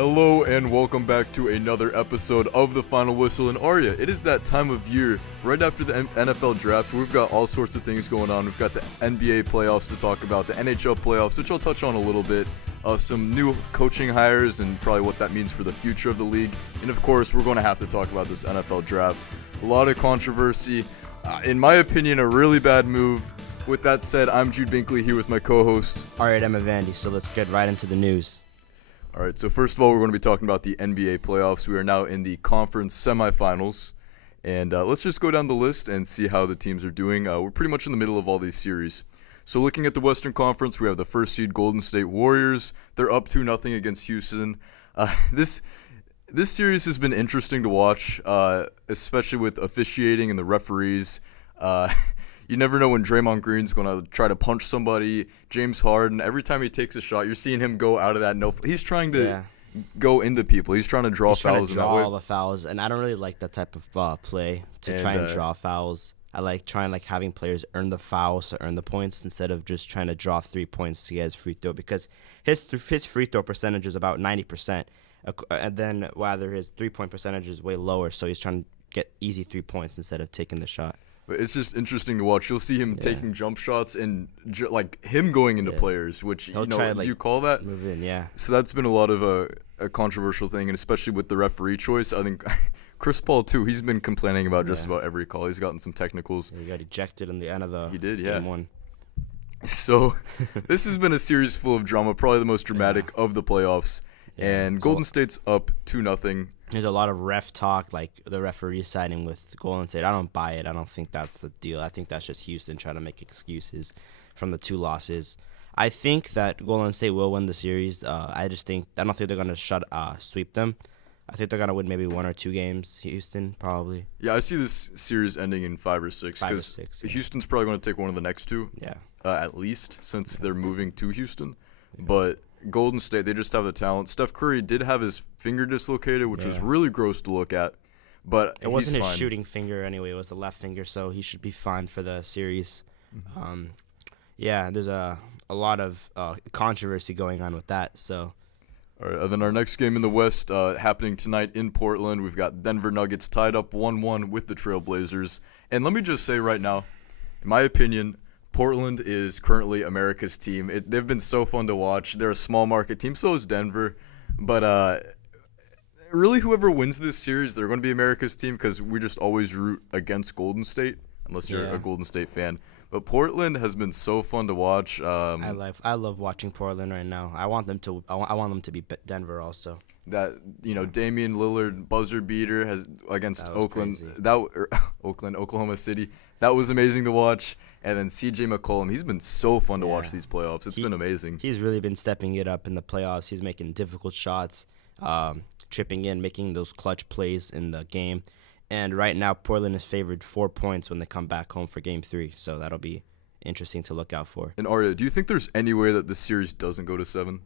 Hello and welcome back to another episode of The Final Whistle in Aria. It is that time of year, right after the NFL draft, where we've got all sorts of things going on. We've got the NBA playoffs to talk about, the NHL playoffs, which I'll touch on a little bit, some new coaching hires and probably what that means for the future of the league. And of course, we're going to have to talk about this NFL draft. A lot of controversy. In my opinion, a really bad move. With that said, I'm Jude Binkley here with my co-host Aria Damavandi, so let's get right into the news. All right, so first of all, we're going to be talking about the NBA playoffs. We are now in the conference semifinals, and let's just go down the list and see how the teams are doing. We're pretty much in the middle of all these series. So looking at the Western Conference, we have the first seed Golden State Warriors. They're up 2-0 against Houston. This series has been interesting to watch, especially with officiating and the referees. You never know when Draymond Green's going to try to punch somebody. James Harden, every time he takes a shot, you're seeing him go out of that. He's trying to go into people. He's trying to draw fouls. He's trying to draw all the fouls, and I don't really like that type of play to try and draw fouls. I like having players earn the fouls to earn the points instead of just trying to draw 3 points to get his free throw, because his free throw percentage is about 90%, and then rather his 3-point percentage is way lower, so he's trying to get easy 3 points instead of taking the shot. But it's just interesting to watch. You'll see him taking jump shots and like him going into players, which do you call that? Move in, yeah. So that's been a lot of a controversial thing, and especially with the referee choice. I think Chris Paul too. He's been complaining about just about every call. He's gotten some technicals. He got ejected in the end of the game 1. So this has been a series full of drama, probably the most dramatic of the playoffs. And Golden State's up 2-0. There's a lot of ref talk, like the referee siding with Golden State. I don't buy it. I don't think that's the deal. I think that's just Houston trying to make excuses from the 2 losses. I think that Golden State will win the series. I don't think they're gonna sweep them. I think they're gonna win maybe 1 or 2 games. Houston probably. Yeah, I see this series ending in 5 or 6. 5 or 6. Yeah. Houston's probably going to take one of the next 2. Yeah. At least since they're moving to Houston, but Golden State, they just have the talent. Steph Curry did have his finger dislocated, which was really gross to look at, but it wasn't his shooting finger anyway. It was the left finger, so he should be fine for the series. Mm-hmm. There's a lot of controversy going on with that. So, all right, and then our next game in the West happening tonight in Portland. We've got Denver Nuggets tied up 1-1 with the Trail Blazers. And let me just say right now, in my opinion, Portland is currently America's team. They've been so fun to watch. They're a small market team, so is Denver. But really, whoever wins this series, they're going to be America's team, because we just always root against Golden State, unless you're a Golden State fan. But Portland has been so fun to watch. I love watching Portland right now. I want them to be Denver also. That Damian Lillard buzzer beater against Oakland. Oklahoma City. That was amazing to watch. And then CJ McCollum, he's been so fun to watch these playoffs. It's been amazing. He's really been stepping it up in the playoffs. He's making difficult shots, chipping in, making those clutch plays in the game. And right now, Portland is favored 4 points when they come back home for Game 3. So that'll be interesting to look out for. And Aria, do you think there's any way that this series doesn't go to 7?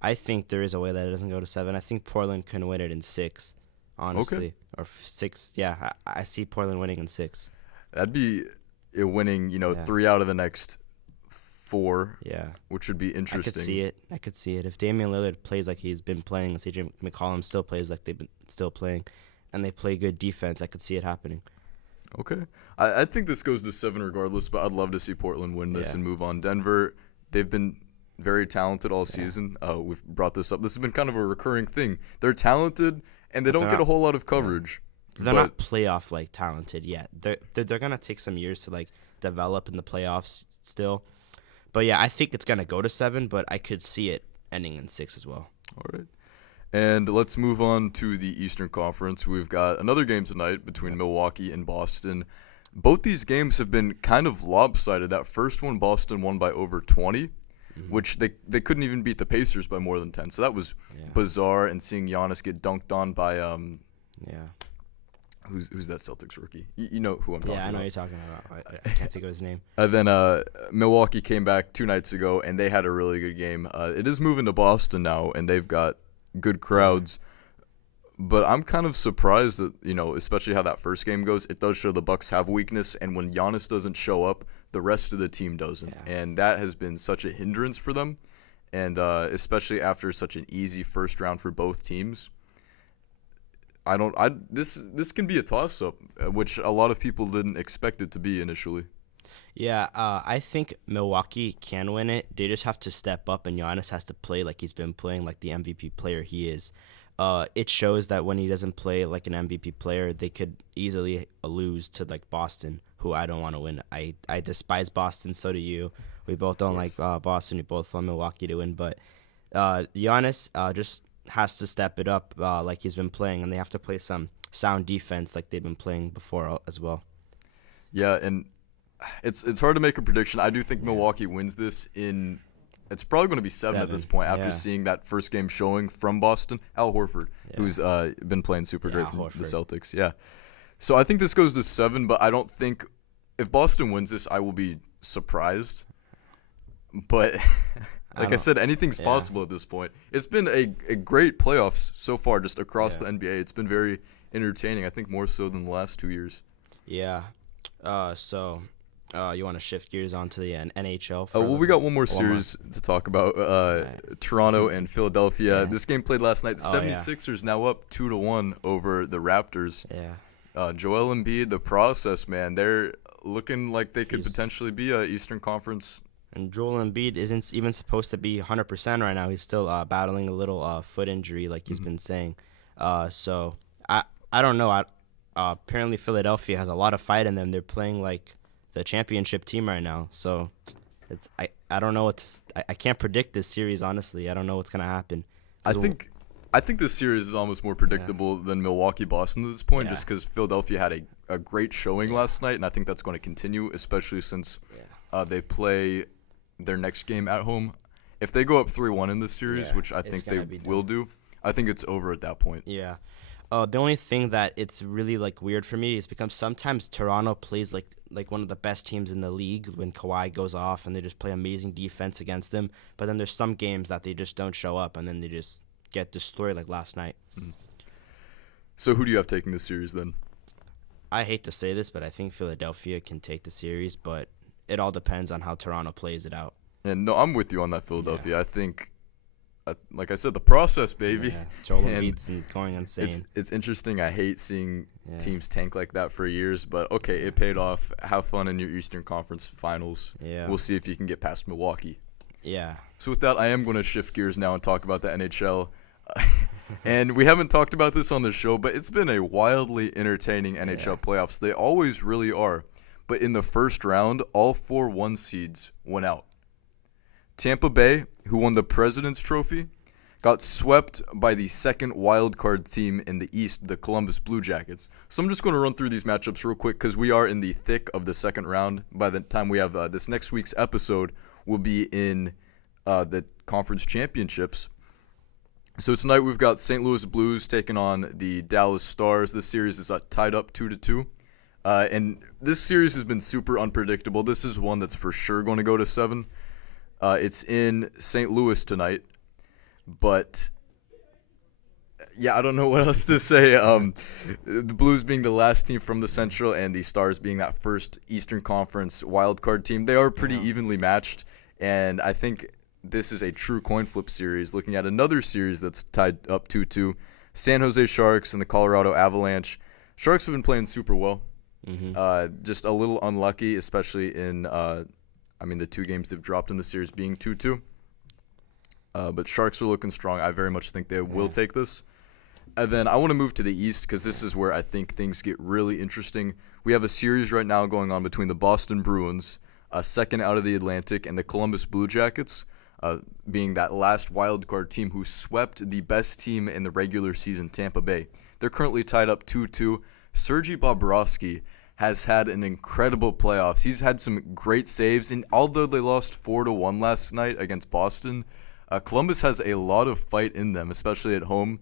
I think there is a way that it doesn't go to 7. I think Portland can win it in 6, honestly. Okay. Or 6. Yeah, I see Portland winning in 6. That'd be winning, 3 out of the next 4. Yeah. Which would be interesting. I could see it. If Damian Lillard plays like he's been playing, and CJ McCollum still plays like they've been still playing, and they play good defense, I could see it happening. Okay. I think this goes to 7 regardless, but I'd love to see Portland win this and move on. Denver, they've been very talented all season. We've brought this up. This has been kind of a recurring thing. They're talented, and they don't get a whole lot of coverage. They're not playoff talented yet. They're gonna take some years to develop in the playoffs still. But yeah, I think it's gonna go to 7, but I could see it ending in 6 as well. All right. And let's move on to the Eastern Conference. We've got another game tonight between Milwaukee and Boston. Both these games have been kind of lopsided. That first one, Boston won by over 20, which they couldn't even beat the Pacers by more than 10. So that was bizarre. And seeing Giannis get dunked on by who's that Celtics rookie? You know who I'm talking about. Yeah, I know who you're talking about. I can't think of his name. Then Milwaukee came back 2 nights ago, and they had a really good game. It is moving to Boston now, and they've got good crowds. But I'm kind of surprised that, especially how that first game goes, it does show the Bucks have weakness, and when Giannis doesn't show up, the rest of the team doesn't. And that has been such a hindrance for them. and especially after such an easy first round for both teams. This can be a toss-up, which a lot of people didn't expect it to be initially. Yeah, I think Milwaukee can win it. They just have to step up, and Giannis has to play like he's been playing, like the MVP player he is. It shows that when he doesn't play like an MVP player, they could easily lose to like Boston, who I don't want to win. I despise Boston, so do you. We both don't like Boston. We both want Milwaukee to win, but Giannis just has to step it up like he's been playing, and they have to play some sound defense like they've been playing before as well. Yeah, and it's hard to make a prediction. I do think Milwaukee wins this in. It's probably going to be seven at this point after seeing that first game showing from Boston. Al Horford, who's been playing super great for the Celtics. Yeah. So I think this goes to 7, but I don't think if Boston wins this, I will be surprised. But like I said, anything's possible at this point. It's been a great playoffs so far just across the NBA. It's been very entertaining, I think more so than the last 2 years. Yeah. So you want to shift gears onto the NHL? Well, we got one more series to talk about. Toronto and Philadelphia. This game played last night. The 76ers now up 2-1 over the Raptors. Yeah. Joel Embiid, the process, man. They're looking like they could potentially be a Eastern Conference. And Joel Embiid isn't even supposed to be 100% right now. He's still battling a little foot injury, like he's been saying. So I don't know. Apparently Philadelphia has a lot of fight in them. They're playing like the championship team right now. So I don't know I can't predict this series, honestly. I don't know what's gonna happen. I think this series is almost more predictable than Milwaukee-Boston at this point, just because Philadelphia had a great showing last night, and I think that's going to continue, especially since they play their next game at home. If they go up 3-1 in this series, which I think they will do, I think it's over at that point. Yeah. The only thing that it's really like weird for me is because sometimes Toronto plays like one of the best teams in the league when Kawhi goes off and they just play amazing defense against them. But then there's some games that they just don't show up and then they just get destroyed like last night. So who do you have taking this series then? I hate to say this, but I think Philadelphia can take the series, but it all depends on how Toronto plays it out. And no, I'm with you on that, Philadelphia. Yeah. I think, like I said, the process, baby. Yeah, Joel Embiid's going insane. It's interesting. I hate seeing teams tank like that for years, but okay, it paid off. Have fun in your Eastern Conference Finals. Yeah. We'll see if you can get past Milwaukee. Yeah. So with that, I am going to shift gears now and talk about the NHL. And we haven't talked about this on the show, but it's been a wildly entertaining NHL playoffs. They always really are. But in the first round, all 4 1 seeds went out. Tampa Bay, who won the President's Trophy, got swept by the second wildcard team in the East, the Columbus Blue Jackets. So I'm just going to run through these matchups real quick because we are in the thick of the second round. By the time we have this next week's episode, we'll be in the conference championships. So tonight we've got St. Louis Blues taking on the Dallas Stars. This series is tied up 2-2. And this series has been super unpredictable. This is one that's for sure going to go to 7. It's in St. Louis tonight. But, yeah, I don't know what else to say. The Blues being the last team from the Central and the Stars being that first Eastern Conference wildcard team, they are pretty evenly matched. And I think this is a true coin flip series. Looking at another series that's tied up 2-2, San Jose Sharks and the Colorado Avalanche. Sharks have been playing super well. Just a little unlucky, especially in the 2 games they've dropped in the series being 2-2. But Sharks are looking strong. I very much think they will take this. And then I want to move to the East because this is where I think things get really interesting. We have a series right now going on between the Boston Bruins, second out of the Atlantic, and the Columbus Blue Jackets, being that last wildcard team who swept the best team in the regular season, Tampa Bay. They're currently tied up 2-2. Sergei Bobrovsky has had an incredible playoffs. He's had some great saves, and although they lost 4-1 last night against Boston, Columbus has a lot of fight in them, especially at home.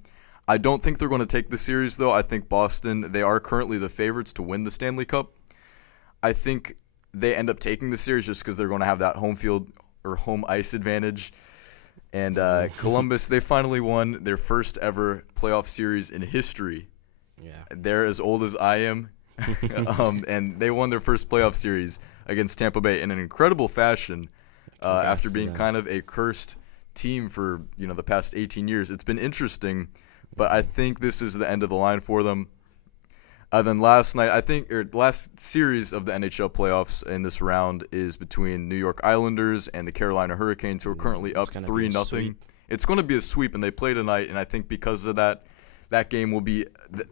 I don't think they're going to take the series, though. I think Boston, they are currently the favorites to win the Stanley Cup. I think they end up taking the series just because they're going to have that home field or home ice advantage. And Columbus, they finally won their first ever playoff series in history. Yeah. They're as old as I am. And they won their first playoff series against Tampa Bay in an incredible fashion after being kind of a cursed team for the past 18 years. It's been interesting, but I think this is the end of the line for them. Then last series of the NHL playoffs in this round is between New York Islanders and the Carolina Hurricanes, who are currently up 3-0. It's going to be a sweep, and they play tonight, and I think because of that game will be,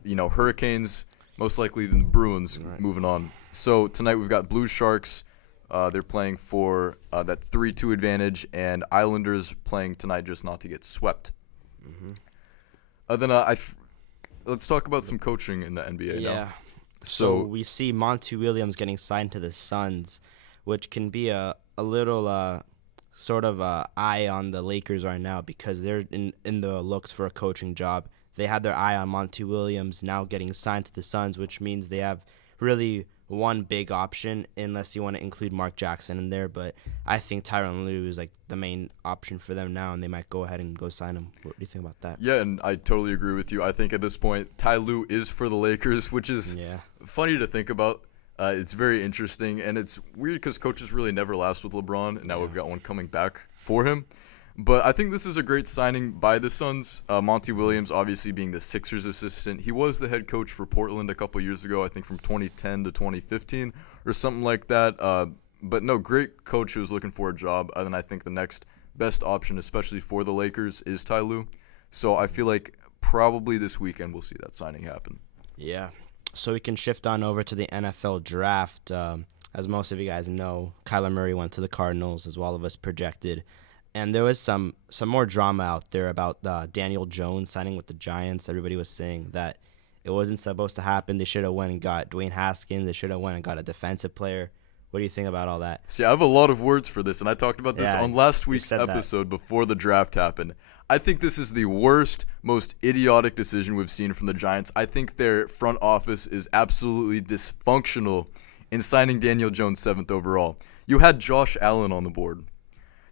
Hurricanes, most likely the Bruins, moving on. So tonight we've got Blue Sharks. They're playing for that 3-2 advantage, and Islanders playing tonight just not to get swept. Let's talk about some coaching in the NBA now. Yeah. So we see Monty Williams getting signed to the Suns, which can be a little sort of eye on the Lakers right now because they're in the looks for a coaching job. They had their eye on Monty Williams now getting signed to the Suns, which means they have really one big option, unless you want to include Mark Jackson in there. But I think Tyronn Lue is like the main option for them now, and they might go ahead and go sign him. What do you think about that? Yeah, and I totally agree with you. I think at this point, Ty Lue is for the Lakers, which is funny to think about. It's very interesting, and it's weird because coaches really never last with LeBron, and now we've got one coming back for him. But I think this is a great signing by the Suns. Monty Williams, obviously being the Sixers assistant. He was the head coach for Portland a couple years ago, I think from 2010 to 2015 or something like that. But no, great coach who was looking for a job. And then I think the next best option, especially for the Lakers, is Ty Lue. So I feel like probably this weekend we'll see that signing happen. Yeah. So we can shift on over to the NFL draft. As most of you guys know, Kyler Murray went to the Cardinals, as all of us projected. And there was some more drama out there about Daniel Jones signing with the Giants. Everybody was saying that it wasn't supposed to happen. They should have went and got Dwayne Haskins. They should have went and got a defensive player. What do you think about all that? See, I have a lot of words for this, and I talked about this on last week's episode before the draft happened. I think this is the worst, most idiotic decision we've seen from the Giants. I think their front office is absolutely dysfunctional in signing Daniel Jones 7th overall. You had Josh Allen on the board.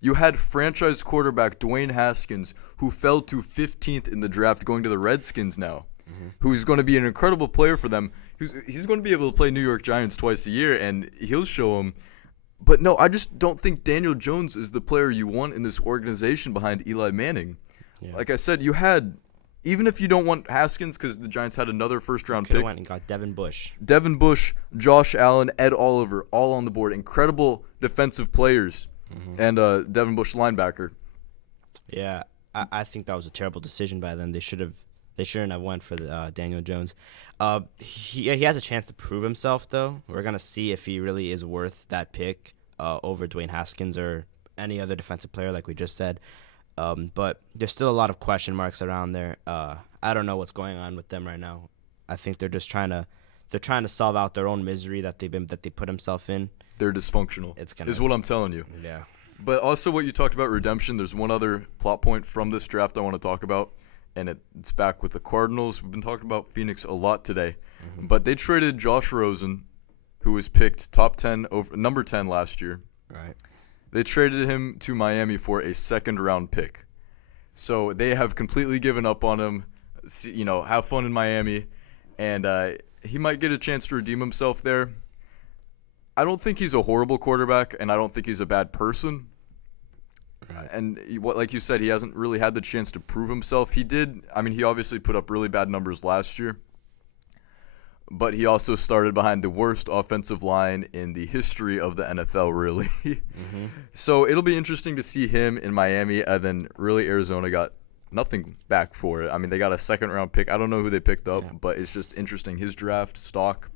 You had franchise quarterback Dwayne Haskins, who fell to 15th in the draft, going to the Redskins now, who's going to be an incredible player for them. He's going to be able to play New York Giants twice a year, and he'll show them. But no, I just don't think Daniel Jones is the player you want in this organization behind Eli Manning. Yeah. Like I said, you had, even if you don't want Haskins, because the Giants had another first-round pick. Went and got Devin Bush, Josh Allen, Ed Oliver, all on the board. Incredible defensive players. And Devin Bush, linebacker. Yeah, I think that was a terrible decision by them. They shouldn't have went for the Daniel Jones. He has a chance to prove himself, though. We're gonna see if he really is worth that pick over Dwayne Haskins or any other defensive player, like we just said. But there's still a lot of question marks around there. I don't know what's going on with them right now. I think they're just trying to solve out their own misery that they put themselves in. They're dysfunctional. Is what I'm telling you. Yeah. But also what you talked about, redemption, there's one other plot point from this draft I want to talk about, and it's back with the Cardinals. We've been talking about Phoenix a lot today. But they traded Josh Rosen, who was picked number 10 last year. Right. They traded him to Miami for a second-round pick. So they have completely given up on him. Have fun in Miami. And he might get a chance to redeem himself there. I don't think he's a horrible quarterback, and I don't think he's a bad person. Right. And like you said, he hasn't really had the chance to prove himself. He obviously put up really bad numbers last year, but he also started behind the worst offensive line in the history of the NFL, really. So it'll be interesting to see him in Miami, and then really Arizona got nothing back for it. They got a second-round pick. I don't know who they picked up, but it's just interesting. His draft stock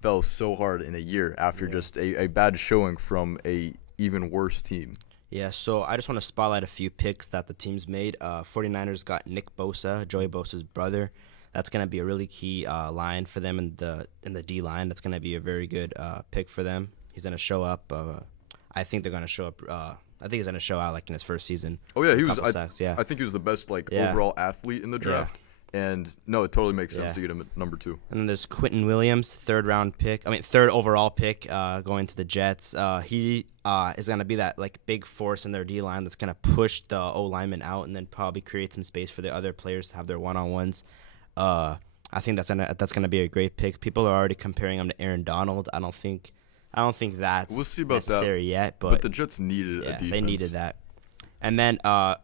fell so hard in a year after just a bad showing from a even worse team. Yeah, so I just want to spotlight a few picks that the teams made. 49ers got Nick Bosa, Joey Bosa's brother. That's going to be a really key line for them in the D-line. That's going to be a very good pick for them. He's going to show up. I think they're going to show up. I think he's going to show out like in his first season. Oh, yeah, he was. I think he was the best overall athlete in the draft. And no, it totally makes sense to get him at number 2. And then there's Quentin Williams, third overall pick, going to the Jets. He is going to be that big force in their D line that's going to push the O lineman out and then probably create some space for the other players to have their one-on-ones. I think that's gonna be a great pick. People are already comparing him to Aaron Donald. I don't think that's we'll see about necessary that yet. But the Jets needed a defense. They needed that. And then a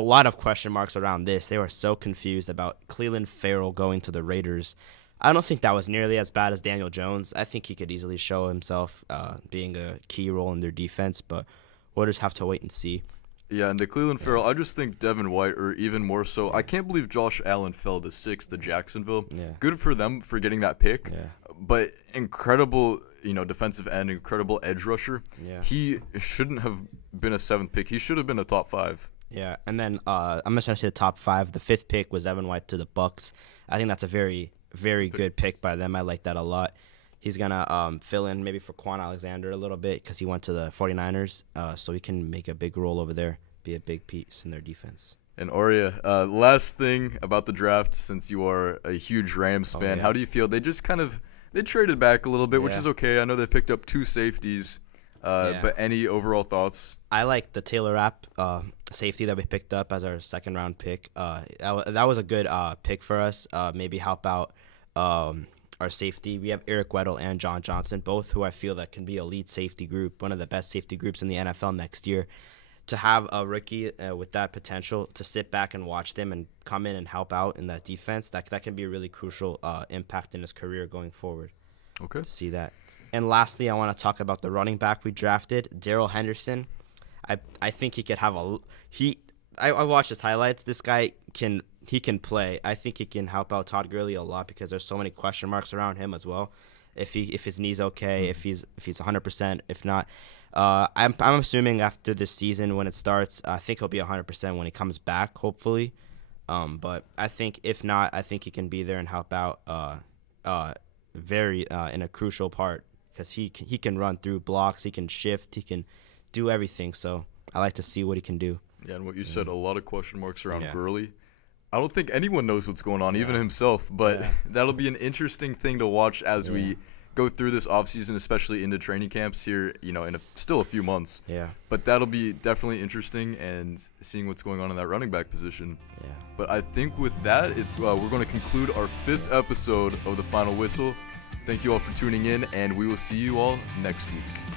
lot of question marks around this. They were so confused about Cleveland Farrell going to the Raiders. I don't think that was nearly as bad as Daniel Jones. I think he could easily show himself being a key role in their defense, but we'll just have to wait and see. Yeah, and the Cleveland Farrell, I just think Devin White, or even more so, I can't believe Josh Allen fell to 6th to Jacksonville. Yeah. Good for them for getting that pick, Yeah. but incredible, defensive end, incredible edge rusher. Yeah. He shouldn't have been a 7th pick. He should have been a top 5. Yeah, and then I'm just going to say the top 5. The 5th pick was Devin White to the Bucks. I think that's a very, very good pick by them. I like that a lot. He's going to fill in maybe for Quan Alexander a little bit because he went to the 49ers, so he can make a big role over there, be a big piece in their defense. And Aria, last thing about the draft, since you are a huge Rams fan, how do you feel? They just they traded back a little bit, which is okay. I know they picked up 2 safeties, but any overall thoughts? I like the Taylor Rapp safety that we picked up as our second-round pick. That was a good pick for us. Maybe help out our safety. We have Eric Weddle and John Johnson, both who I feel that can be a lead safety group, one of the best safety groups in the NFL next year. To have a rookie with that potential to sit back and watch them and come in and help out in that defense, that can be a really crucial impact in his career going forward. Okay. To see that. And lastly, I want to talk about the running back we drafted, Darrell Henderson. I think he could have I watched his highlights. This guy can play. I think he can help out Todd Gurley a lot because there's so many question marks around him as well. If his knee's okay, if he's 100%, if not, I'm assuming after this season when it starts, I think he'll be 100% when he comes back, hopefully. But I think if not, I think he can be there and help out very in a crucial part because he can run through blocks, he can shift, he can do everything. So I like to see what he can do. Yeah, and what you said, a lot of question marks around Gurley. I don't think anyone knows what's going on, even himself, but that'll be an interesting thing to watch as we go through this offseason, especially into training camps here, in still a few months. Yeah. But that'll be definitely interesting and seeing what's going on in that running back position. Yeah. But I think with that, we're going to conclude our 5th episode of The Final Whistle. Thank you all for tuning in, and we will see you all next week.